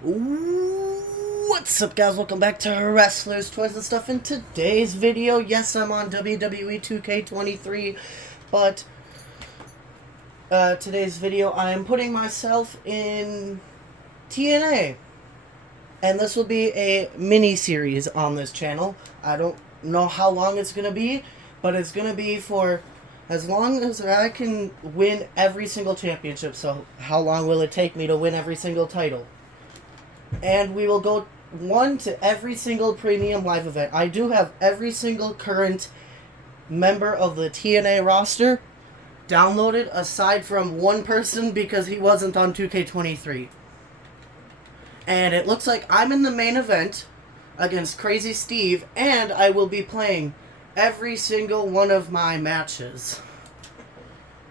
What's up, guys? Welcome back to Wrestlers, Toys, and Stuff. In today's video, yes, I'm on WWE 2K23, but today's video, I am putting myself in TNA, and this will be a mini-series on this channel. I don't know how long it's going to be, but it's going to be for as long as I can win every single championship. So how long will it take me to win every single title? And we will go one to every single premium live event. I do have every single current member of the TNA roster downloaded, aside from one person because he wasn't on 2K23. And it looks like I'm in the main event against Crazy Steve, and I will be playing every single one of my matches.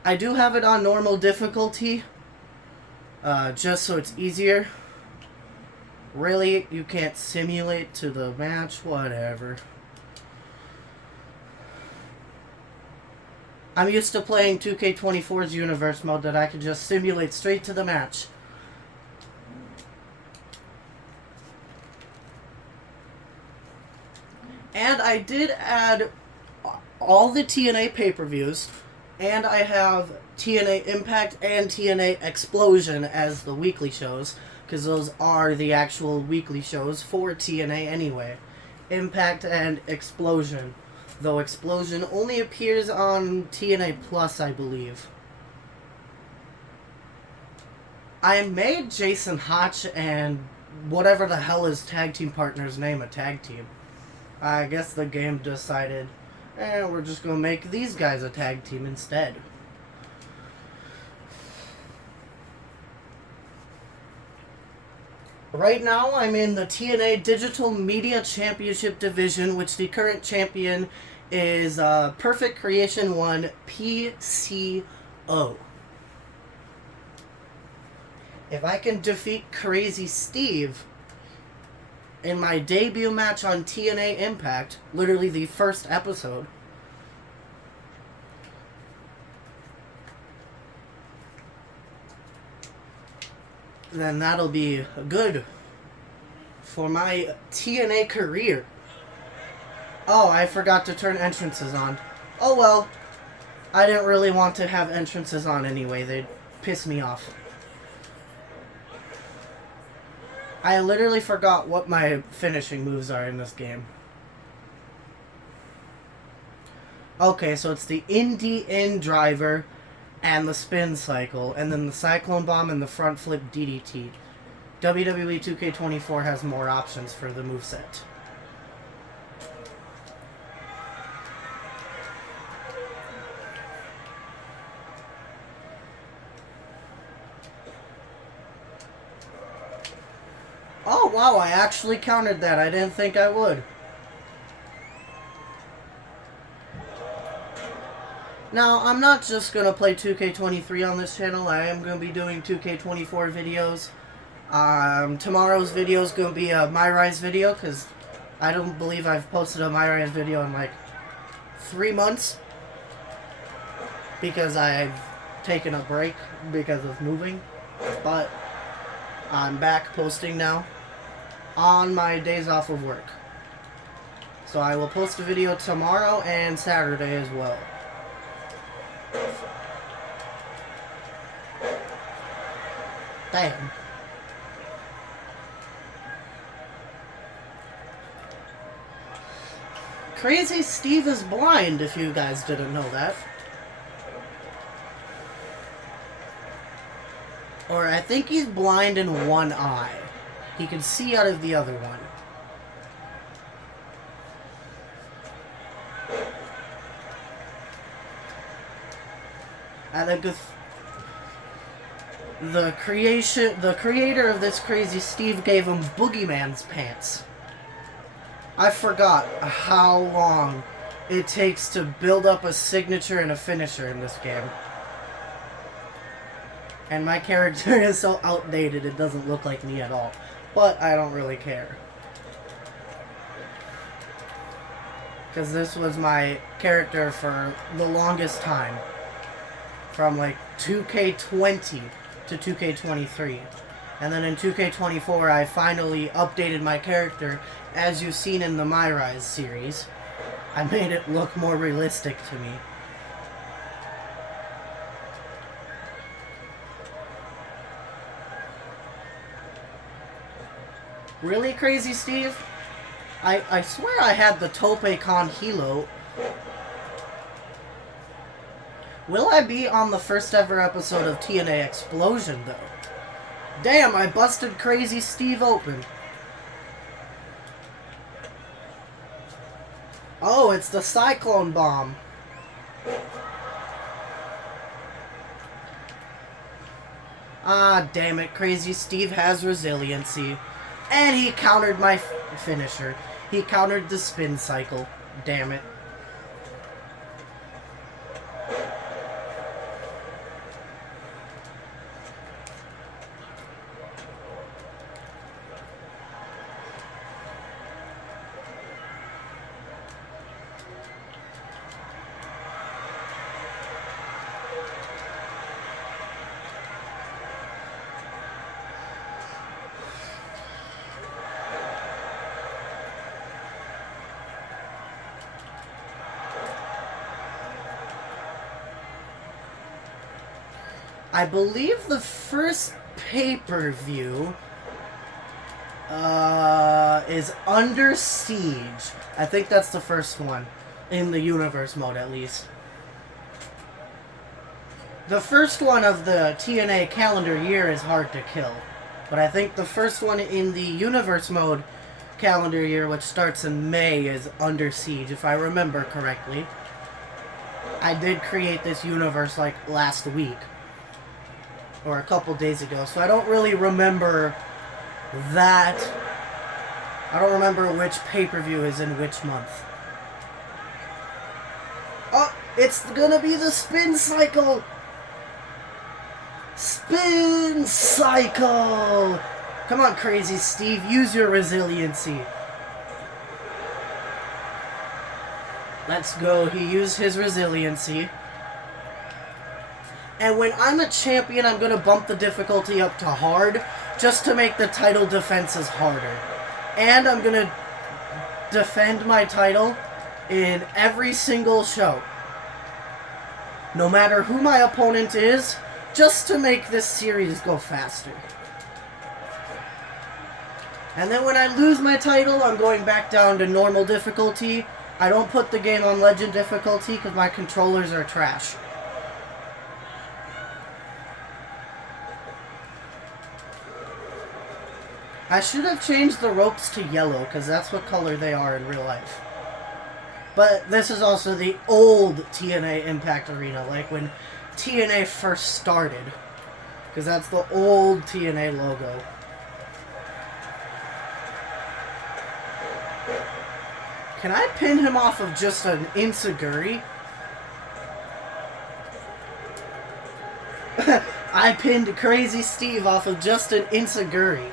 I do have it on normal difficulty, just so it's easier. Really, you can't simulate to the match, whatever. I'm used to playing 2K24's universe mode that I can just simulate straight to the match. And I did add all the TNA pay-per-views, and I have TNA Impact and TNA Explosion as the weekly shows, because those are the actual weekly shows for TNA anyway. Impact and Explosion. Though Explosion only appears on TNA Plus, I believe. I made Jason Hotch and whatever the hell his tag team partner's name a tag team. I guess the game decided, we're just going to make these guys a tag team instead. Right now, I'm in the TNA Digital Media Championship Division, which the current champion is Perfect Creation 1 PCO. If I can defeat Crazy Steve in my debut match on TNA Impact, literally the first episode, then that'll be good for my TNA career. Oh, I forgot to turn entrances on. Oh well, I didn't really want to have entrances on anyway. They'd piss me off. I literally forgot what my finishing moves are in this game. Okay, so it's the in driver and the spin cycle, and then the cyclone bomb and the front flip DDT. WWE 2K24 has more options for the moveset. Oh wow, I actually countered that. I didn't think I would. Now, I'm not just going to play 2K23 on this channel. I am going to be doing 2K24 videos. Tomorrow's video is going to be a MyRise video, because I don't believe I've posted a MyRise video in like 3 months. Because I've taken a break because of moving. But I'm back posting now on my days off of work. So I will post a video tomorrow and Saturday as well. Damn. Crazy Steve is blind, if you guys didn't know that. Or I think he's blind in one eye. He can see out of the other one. I think the creator of this Crazy Steve gave him Boogeyman's pants. I forgot how long it takes to build up a signature and a finisher in this game. And my character is so outdated it doesn't look like me at all. But I don't really care. Because this was my character for the longest time. From like 2K20 to 2K23. And then in 2K24, I finally updated my character, as you've seen in the My Rise series. I made it look more realistic to me. Really, Crazy Steve? I swear I had the Tope Con Hilo. Will I be on the first ever episode of TNA Explosion, though? Damn, I busted Crazy Steve open. Oh, it's the Cyclone Bomb. Ah, damn it. Crazy Steve has resiliency. And he countered my finisher. He countered the spin cycle. Damn it. I believe the first pay-per-view is Under Siege. I think that's the first one. In the universe mode, at least. The first one of the TNA calendar year is Hard to Kill. But I think the first one in the universe mode calendar year, which starts in May, is Under Siege, if I remember correctly. I did create this universe, like, last week. Or a couple days ago, so I don't really remember that. I don't remember which pay-per-view is in which month. Oh, it's gonna be the spin cycle! Spin cycle! Come on, Crazy Steve, use your resiliency. Let's go, he used his resiliency. And when I'm a champion, I'm going to bump the difficulty up to hard, just to make the title defenses harder. And I'm going to defend my title in every single show. No matter who my opponent is, just to make this series go faster. And then when I lose my title, I'm going back down to normal difficulty. I don't put the game on legend difficulty because my controllers are trash. I should have changed the ropes to yellow, because that's what color they are in real life. But this is also the old TNA Impact Arena, like when TNA first started. Because that's the old TNA logo. Can I pin him off of just an Insaguri? I pinned Crazy Steve off of just an Insaguri.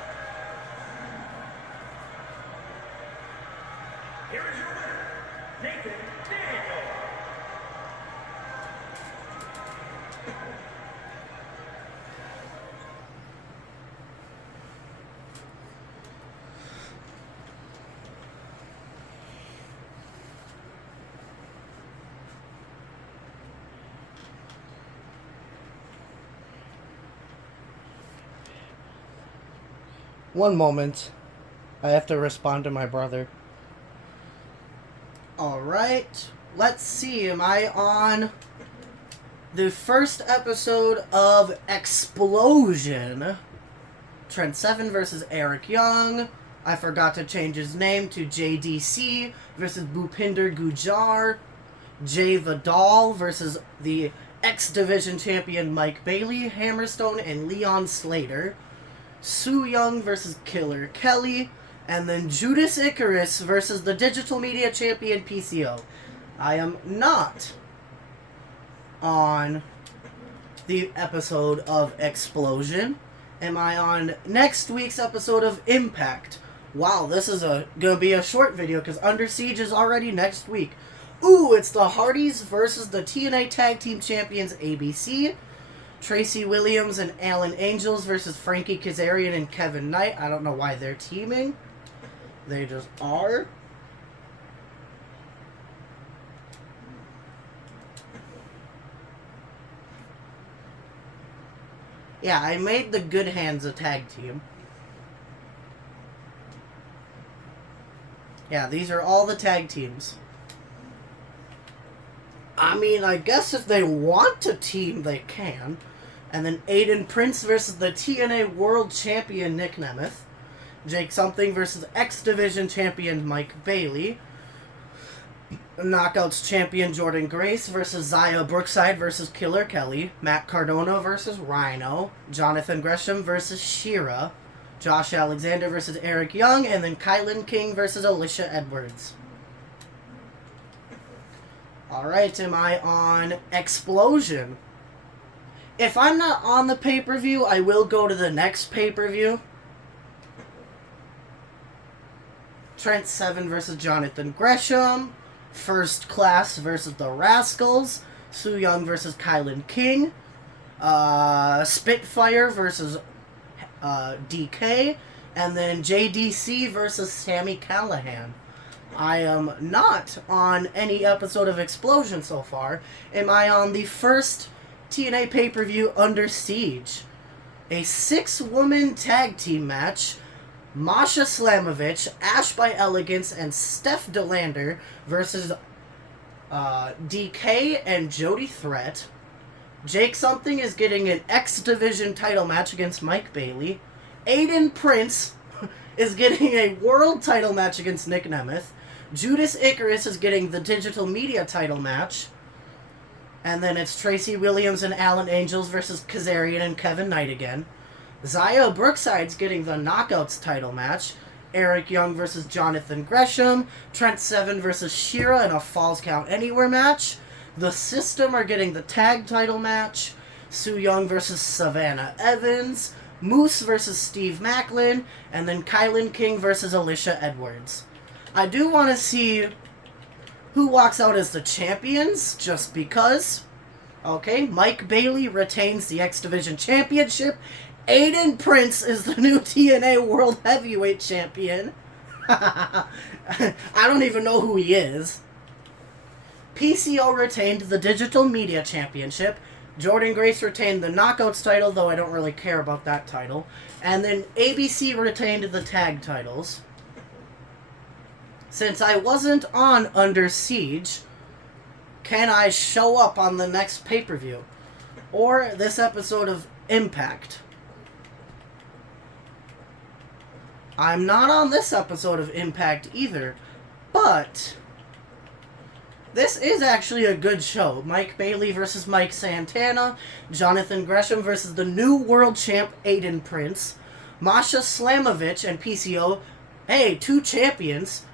One moment. I have to respond to my brother. Alright. Let's see. Am I on the first episode of Explosion? Trent Seven versus Eric Young. I forgot to change his name to JDC versus Bhupinder Gujjar. Jay Vidal versus the X Division champion Mike Bailey, Hammerstone, and Leon Slater. Su Yung versus Killer Kelly, and then Judas Icarus versus the Digital Media Champion PCO. I am not on the episode of Explosion. Am I on next week's episode of Impact? Wow, this is gonna be a short video because Under Siege is already next week. Ooh, it's the Hardys versus the TNA Tag Team Champions ABC. Tracy Williams and Alan Angels versus Frankie Kazarian and Kevin Knight. I don't know why they're teaming. They just are. Yeah, I made the Good Hands a tag team. Yeah, these are all the tag teams. I mean, I guess if they want to team, they can. And then Aiden Prince versus the TNA World Champion Nick Nemeth. Jake Something versus X Division Champion Mike Bailey. Knockouts Champion Jordan Grace versus Zaya Brookside versus Killer Kelly. Matt Cardona versus Rhino. Jonathan Gresham versus Shera. Josh Alexander versus Eric Young. And then Kylan King versus Alicia Edwards. Alright, am I on Explosion? If I'm not on the pay-per-view, I will go to the next pay-per-view. Trent Seven versus Jonathan Gresham. First Class versus the Rascals. Su Yung versus Kylan King. Spitfire versus DK. And then JDC versus Sami Callihan. I am not on any episode of Explosion so far. Am I on the first TNA pay-per-view Under Siege? A 6-woman tag team match. Masha Slamovich, Ash by Elegance, and Steph DeLander versus DK and Jody Threat. Jake Something is getting an X Division title match against Mike Bailey. Aiden Prince is getting a world title match against Nick Nemeth. Judas Icarus is getting the digital media title match. And then it's Tracy Williams and Alan Angels versus Kazarian and Kevin Knight again. Zaya Brookside's getting the Knockouts title match. Eric Young versus Jonathan Gresham. Trent Seven versus Shera in a Falls Count Anywhere match. The System are getting the tag title match. Su Yung versus Savannah Evans. Moose versus Steve Macklin. And then Kylan King versus Alicia Edwards. I do want to see who walks out as the champions, just because. Okay, Mike Bailey retains the X Division Championship. Aiden Prince is the new TNA World Heavyweight Champion. I don't even know who he is. PCO retained the Digital Media Championship. Jordan Grace retained the Knockouts title, though I don't really care about that title. And then ABC retained the tag titles. Since I wasn't on Under Siege, can I show up on the next pay-per-view? Or this episode of Impact? I'm not on this episode of Impact either, but this is actually a good show. Mike Bailey versus Mike Santana, Jonathan Gresham versus the new world champ Aiden Prince, Masha Slamovich and PCO, hey, 2 champions,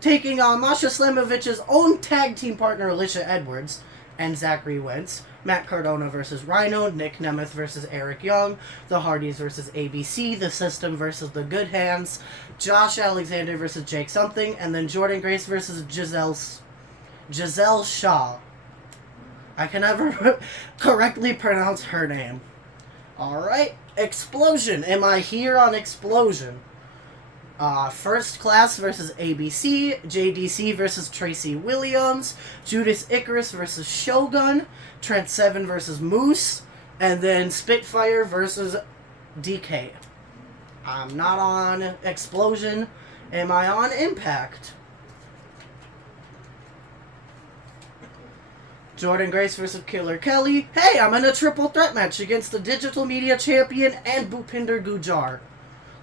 taking on Masha Slamovich's own tag team partner Alicia Edwards and Zachary Wentz. Matt Cardona versus Rhino, Nick Nemeth versus Eric Young, The Hardys versus ABC, The System versus The Good Hands, Josh Alexander versus Jake Something, and then Jordan Grace versus Giselle Shaw. I can never correctly pronounce her name. Alright, Explosion. Am I here on Explosion? First Class versus ABC, JDC versus Tracy Williams, Judas Icarus versus Shogun, Trent Seven versus Moose, and then Spitfire versus DK. I'm not on Explosion. Am I on Impact? Jordan Grace versus Killer Kelly. Hey, I'm in a triple threat match against the Digital Media Champion and Bhupinder Gujjar.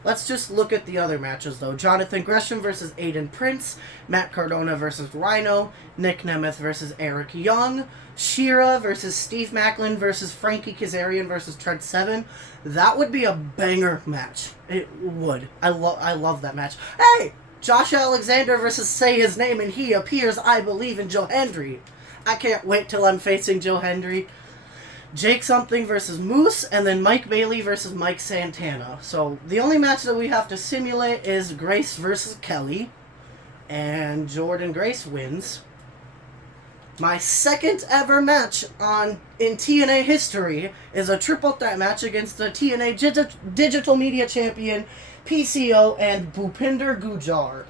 Let's just look at the other matches, though. Jonathan Gresham versus Aiden Prince. Matt Cardona versus Rhino. Nick Nemeth versus Eric Young. Shera versus Steve Macklin versus Frankie Kazarian versus Trent Seven. That would be a banger match. It would. I love that match. Hey! Josh Alexander versus Say His Name and He Appears, I Believe in Joe Hendry. I can't wait till I'm facing Joe Hendry. Jake Something versus Moose, and then Mike Bailey versus Mike Santana. So the only match that we have to simulate is Grace versus Kelly, and Jordan Grace wins. My second ever match in TNA history is a triple threat match against the TNA Digital Media Champion, PCO, and Bhupinder Gujjar.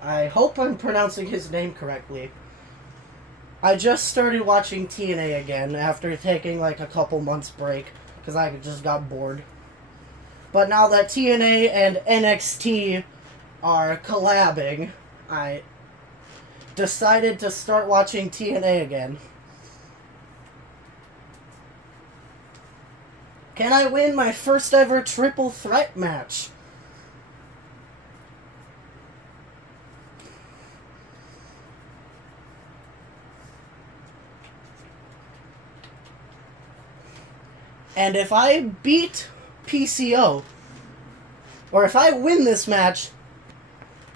I hope I'm pronouncing his name correctly. I just started watching TNA again after taking like a couple months break because I just got bored. But now that TNA and NXT are collabing, I decided to start watching TNA again. Can I win my first ever triple threat match? And if I beat PCO, or if I win this match,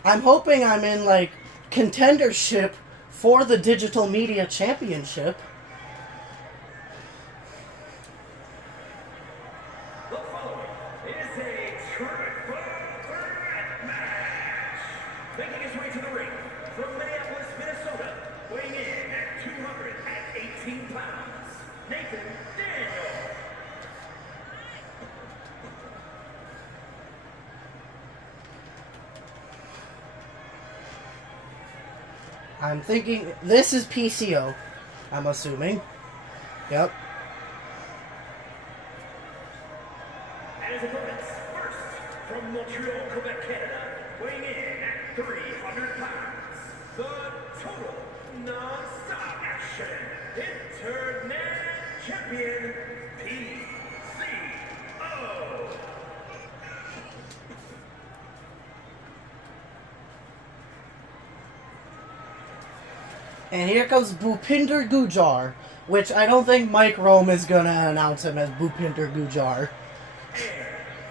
I'm hoping I'm in, like, contendership for the Digital Media Championship. The following is a triple threat match. Making his way to the ring from Minneapolis, Minnesota, weighing in at 218 pounds, Nathan Daniel. I'm thinking this is PCO, I'm assuming. Yep. And his opponents, first, from Montreal, Quebec, Canada, weighing in at 300 pounds, the total non-stop action internet champion, PCO. And here comes Bhupinder Gujjar, which I don't think Mike Rome is going to announce him as Bhupinder Gujjar.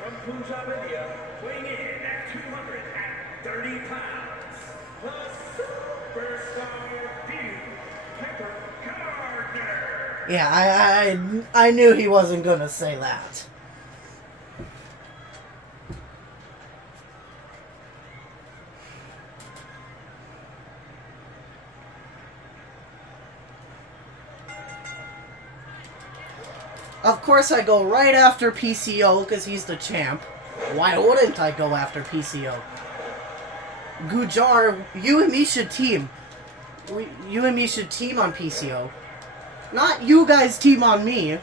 And from Punjab, India, weighing in at 230 pounds, the superstar Pepper Gardner. Yeah, I knew he wasn't going to say that. Of course, I go right after PCO because he's the champ. Why wouldn't I go after PCO? Gujjar, you and me should team. You and me should team on PCO. Not you guys team on me.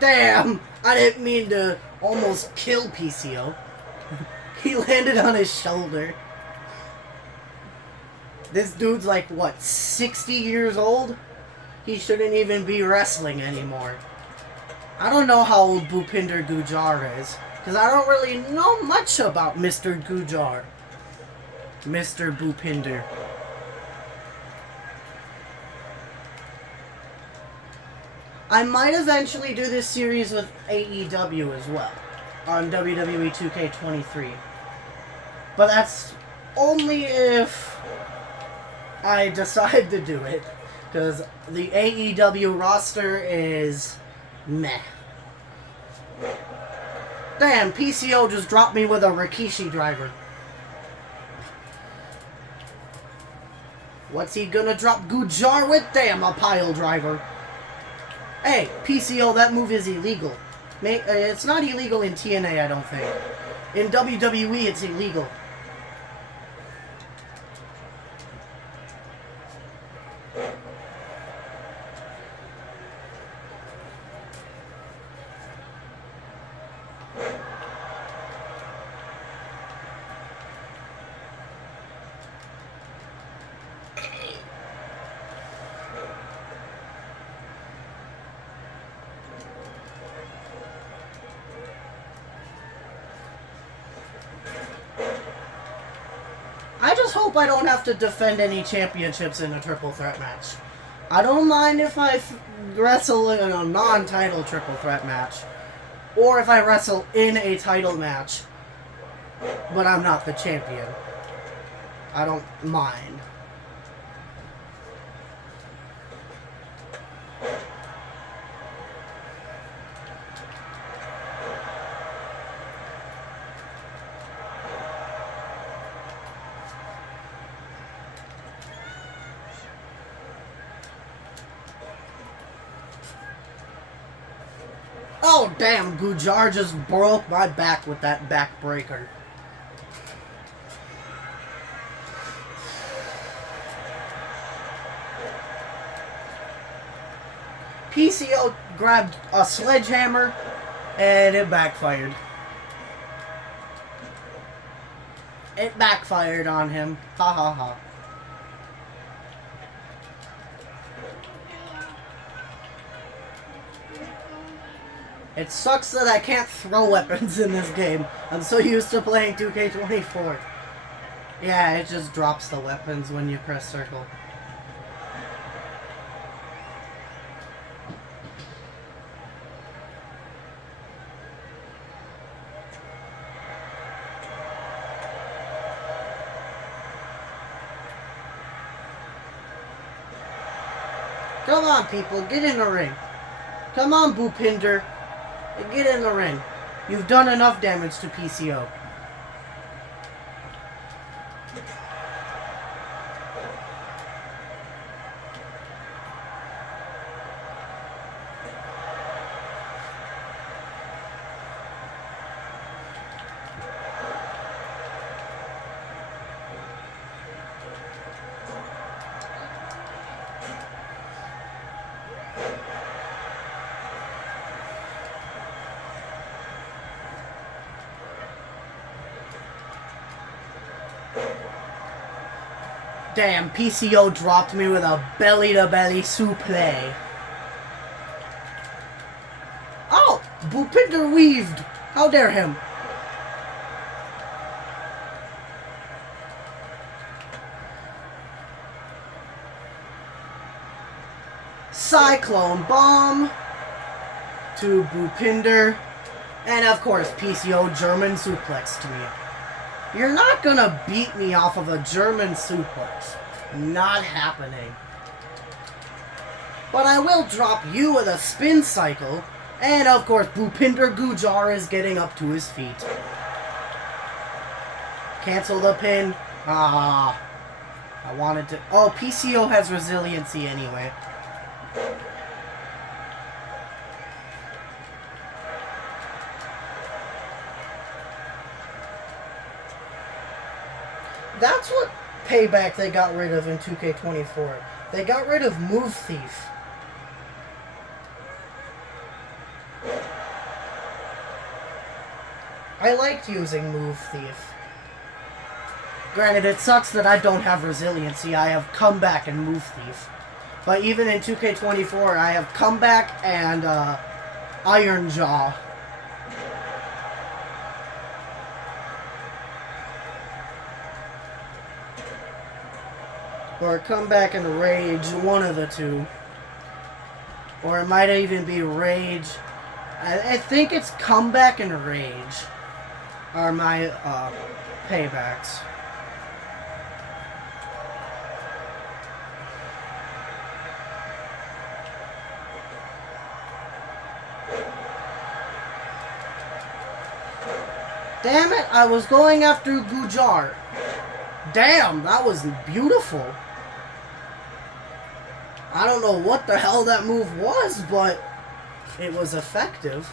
Damn! I didn't mean to almost kill PCO. He landed on his shoulder. This dude's like, what, 60 years old? He shouldn't even be wrestling anymore. I don't know how old Bhupinder Gujjar is, because I don't really know much about Mr. Gujjar. Mr. Bhupinder. I might eventually do this series with AEW as well, on WWE 2K23. But that's only if I decide to do it, because the AEW roster is meh. Damn, PCO just dropped me with a Rikishi driver. What's he gonna drop Gujjar with? Damn, a pile driver. Hey, PCO, that move is illegal. It's not illegal in TNA, I don't think. In WWE, it's illegal. I just hope I don't have to defend any championships in a triple threat match. I don't mind if I wrestle in a non-title triple threat match. Or if I wrestle in a title match. But I'm not the champion. I don't mind. Oh, damn, Gujar just broke my back with that backbreaker. PCO grabbed a sledgehammer, and it backfired. It backfired on him. Ha ha ha. It sucks that I can't throw weapons in this game. I'm so used to playing 2K24. Yeah, it just drops the weapons when you press circle. Come on, people, get in the ring. Come on, Bhupinder. Get in the ring. You've done enough damage to PCO. Damn, PCO dropped me with a belly-to-belly suplex. Oh! Bhupinder weaved! How dare him! Cyclone Bomb to Bhupinder. And of course, PCO German suplex to me. You're not gonna beat me off of a German suplex. Not happening. But I will drop you with a spin cycle. And of course, Bhupinder Gujar is getting up to his feet. Cancel the pin. I wanted to... Oh, PCO has resiliency anyway. That's what payback they got rid of in 2K24. They got rid of Move Thief. I liked using Move Thief. Granted, it sucks that I don't have resiliency. I have Comeback and Move Thief. But even in 2K24, I have Comeback and Iron Jaw. Or Comeback and Rage, one of the two. Or it might even be Rage. I think it's Comeback and Rage are my paybacks. Damn it, I was going after Gujar. Damn, that was beautiful. I don't know what the hell that move was, but it was effective.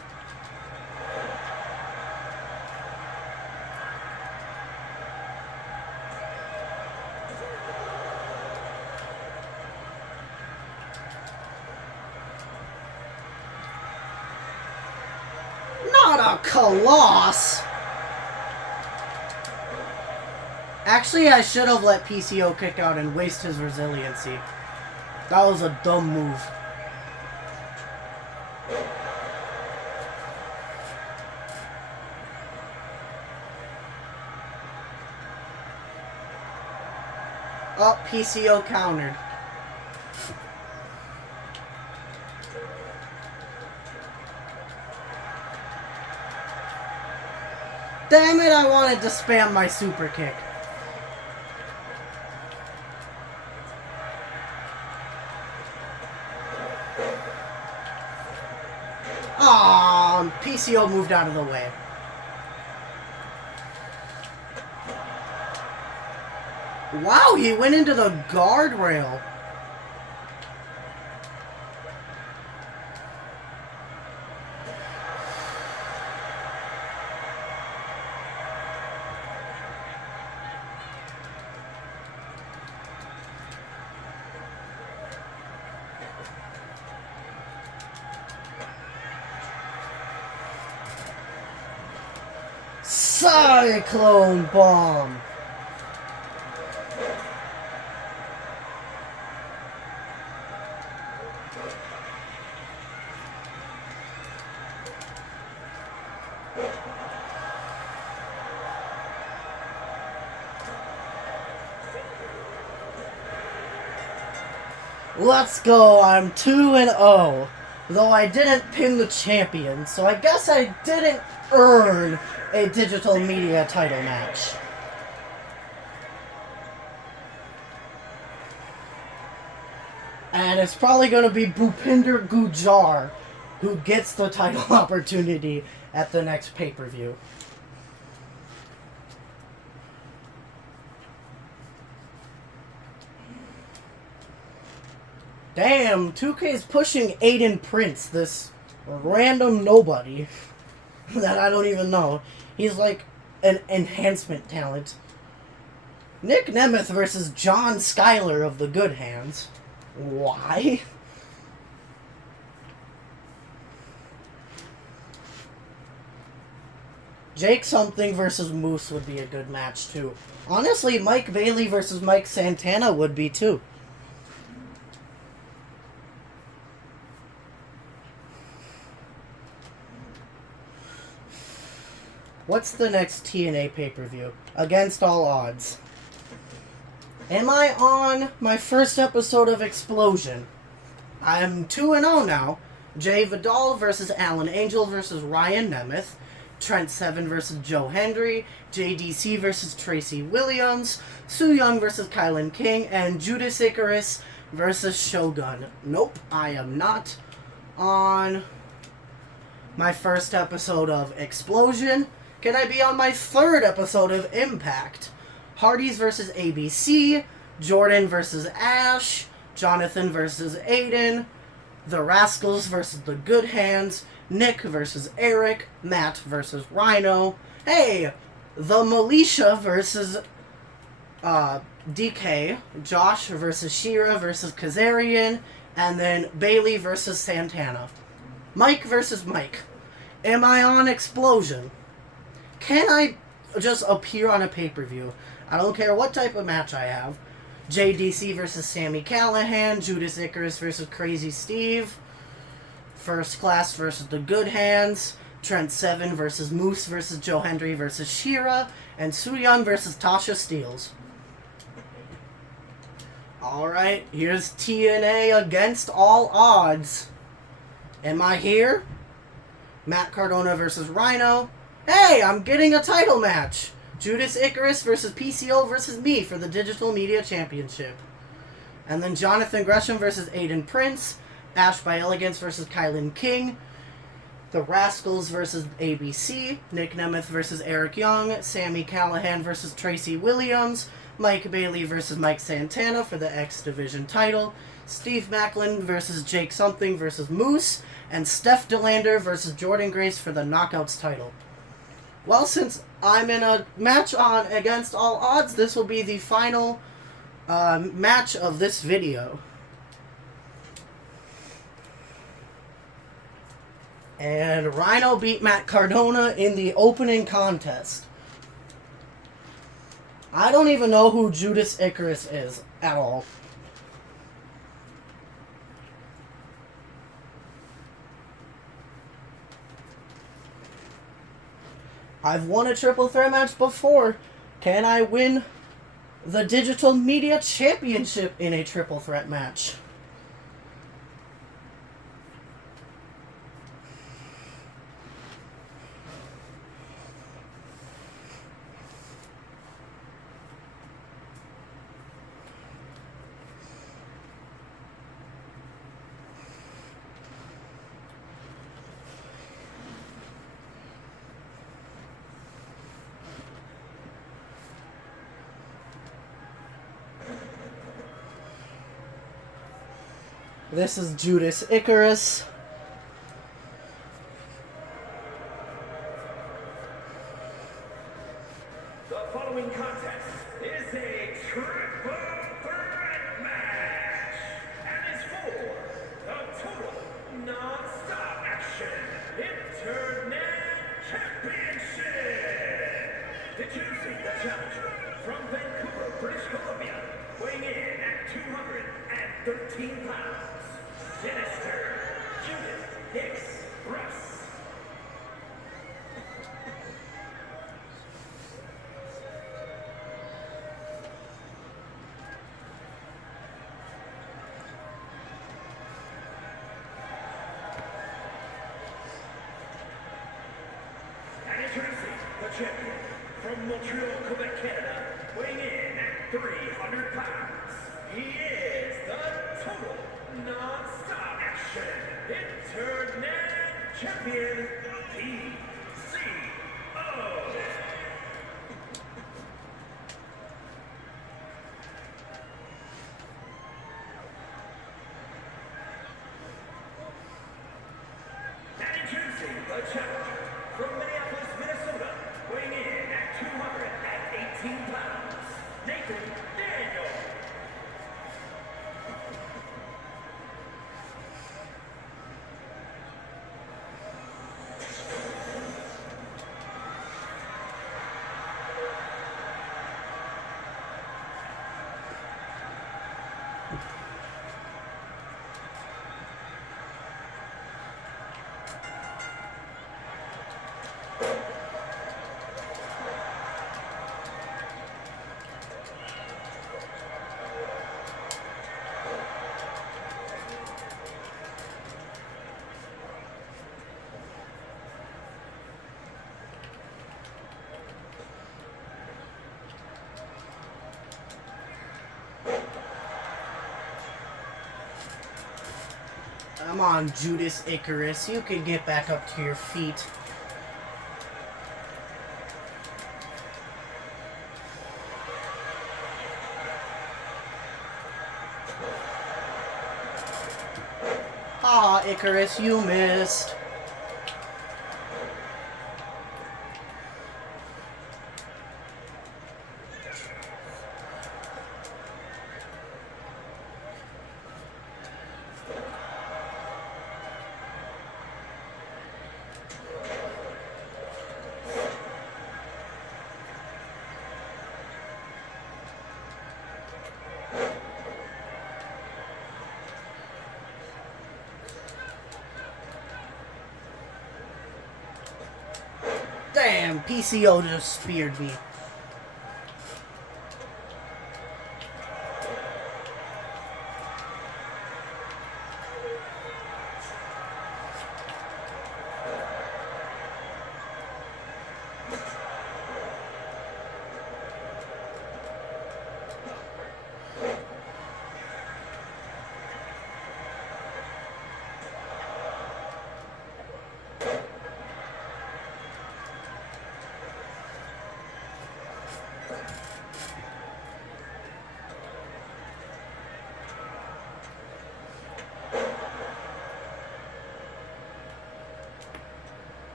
Not a Coloss! Actually, I should have let PCO kick out and waste his resiliency. That was a dumb move. Oh, PCO countered. Damn it, I wanted to spam my super kick. Aww, PCO moved out of the way. Wow, he went into the guardrail. Cyclone bomb. Let's go, I'm 2-0. Though I didn't pin the champion, so I guess I didn't earn a digital media title match. And it's probably going to be Bhupinder Gujjar who gets the title opportunity at the next pay-per-view. Damn, 2K's pushing Aiden Prince, this random nobody that I don't even know. He's like an enhancement talent. Nick Nemeth versus John Schuyler of the Good Hands. Why? Jake something versus Moose would be a good match too. Honestly, Mike Bailey versus Mike Santana would be too. What's the next TNA pay-per-view? Against All Odds. Am I on my first episode of Explosion? I'm 2-0 now. Jay Vidal versus Alan Angel versus Ryan Nemeth. Trent Seven versus Joe Hendry. JDC versus Tracy Williams. Su Yung versus Kylan King. And Judas Icarus versus Shogun. Nope, I am not on my first episode of Explosion. Can I be on my third episode of Impact? Hardys versus ABC, Jordan versus Ash, Jonathan versus Aiden, The Rascals versus The Good Hands, Nick versus Eric, Matt versus Rhino, hey, The Militia versus DK, Josh versus Shira versus Kazarian, and then Bailey versus Santana. Mike versus Mike. Am I on Explosion? Can I just appear on a pay-per-view? I don't care what type of match I have. JDC versus Sami Callihan, Judas Icarus versus Crazy Steve, First Class versus The Good Hands, Trent Seven versus Moose versus Joe Hendry versus Shira, and Su Yung versus Tasha Steelz. Alright, here's TNA Against All Odds. Am I here? Matt Cardona versus Rhino. Hey, I'm getting a title match. Judas Icarus versus PCO versus me for the Digital Media Championship. And then Jonathan Gresham versus Aiden Prince. Ash by Elegance versus Kylan King. The Rascals versus ABC. Nick Nemeth versus Eric Young. Sami Callihan versus Tracy Williams. Mike Bailey versus Mike Santana for the X Division title. Steve Macklin versus Jake Something versus Moose. And Steph DeLander versus Jordan Grace for the Knockouts title. Well, since I'm in a match on Against All Odds, this will be the final match of this video. And Rhino beat Matt Cardona in the opening contest. I don't even know who Judas Icarus is at all. I've won a triple threat match before. Can I win the Digital Media Championship in a triple threat match. This is Judas Icarus. The following contest is a triple threat match and is for the total non-stop action Internet Championship. Introducing the challenger from Vancouver, British Columbia, weighing in at 213 pounds. Sinister, Judith Hicks Russ. And introducing the champion from Montreal, Quebec, Canada, weighing in at 300 pounds. He is the total non-stop action Internet Champion, PCO. And introducing the challenger from Minneapolis, Minnesota, weighing in at 218 pounds, Nathan Daniel. Come on, Judas Icarus. You can get back up to your feet. Ah, Icarus, you missed. Damn, PCO just speared me.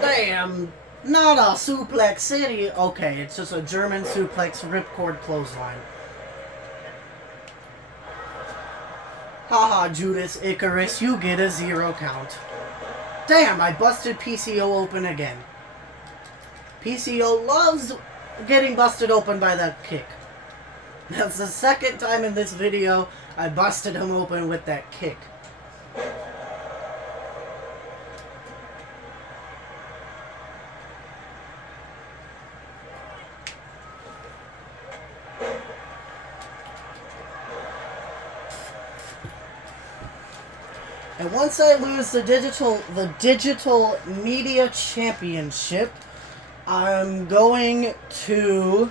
Damn, not a suplex city. Okay, it's just a German suplex ripcord clothesline. Haha, Judas Icarus, you get a 0 count. Damn, I busted PCO open again. PCO loves getting busted open by that kick. That's the second time in this video I busted him open with that kick. And once I lose the digital media championship, I'm going to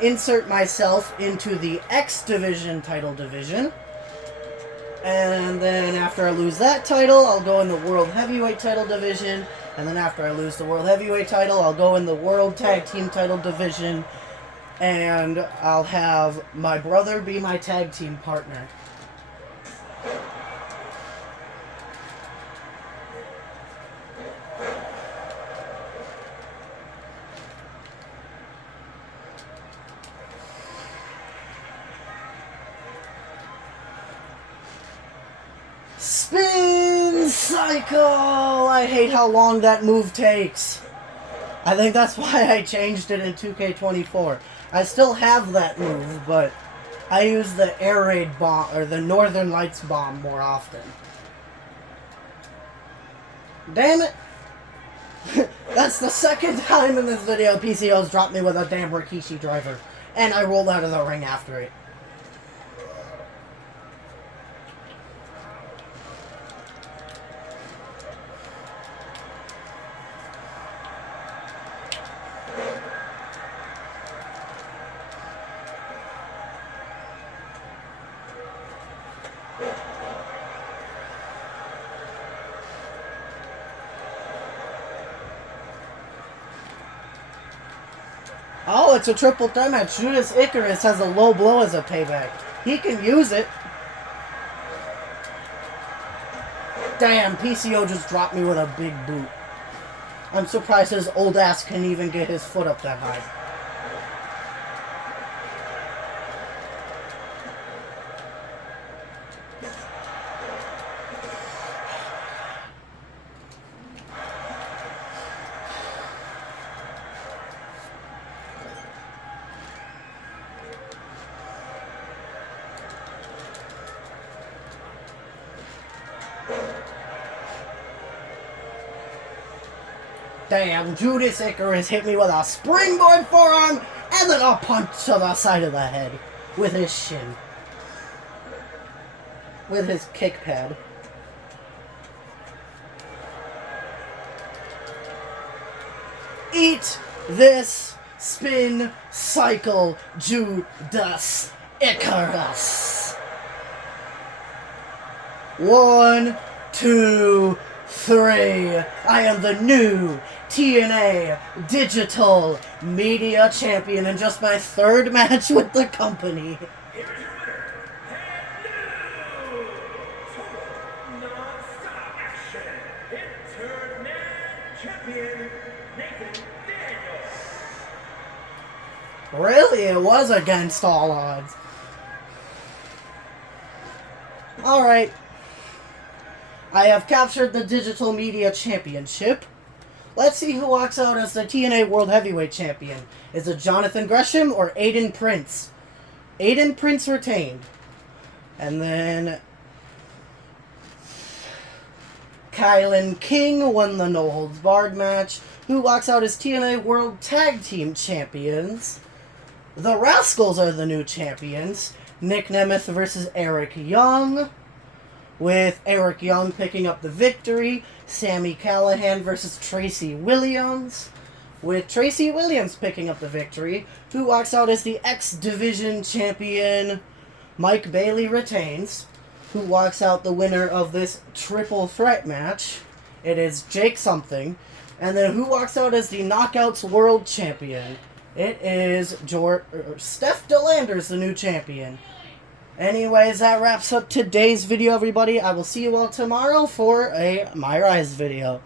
insert myself into the X Division title division. And then after I lose that title, I'll go in the World Heavyweight title division. And then after I lose the World Heavyweight title, I'll go in the World Tag Team title division. And I'll have my brother be my tag team partner. Spin cycle! I hate how long that move takes. I think that's why I changed it in 2K24. I still have that move, but I use the air raid bomb, or the Northern Lights bomb, more often. Damn it! That's the second time in this video PCO's dropped me with a damn Rikishi driver. And I rolled out of the ring after it. Oh, it's a triple threat match. Judas Icarus has a low blow as a payback. He can use it. Damn, PCO just dropped me with a big boot. I'm surprised his old ass can even get his foot up that high. Damn, Judas Icarus hit me with a springboard forearm and then a punch to the side of the head with his shin. With his kick pad. Eat this spin cycle, Judas Icarus. 1, 2, 3. I am the new TNA Digital Media Champion in just my third match with the company. Here's your winner, and new total non-stop action Internet Champion Nathan Daniels. Really? It was against all odds. Alright. I have captured the Digital Media Championship. Let's see who walks out as the TNA World Heavyweight Champion. Is it Jonathan Gresham or Aiden Prince? Aiden Prince retained. And then Kylan King won the No Holds Barred match. Who walks out as TNA World Tag Team Champions? The Rascals are the new champions. Nick Nemeth versus Eric Young. With Eric Young picking up the victory. Sami Callihan versus Tracy Williams. With Tracy Williams picking up the victory. Who walks out as the X Division champion. Mike Bailey retains. Who walks out the winner of this triple threat match. It is Jake something. And then who walks out as the Knockouts World Champion? It is Steph DeLander's the new champion. Anyways, that wraps up today's video, everybody. I will see you all tomorrow for a My Rise video.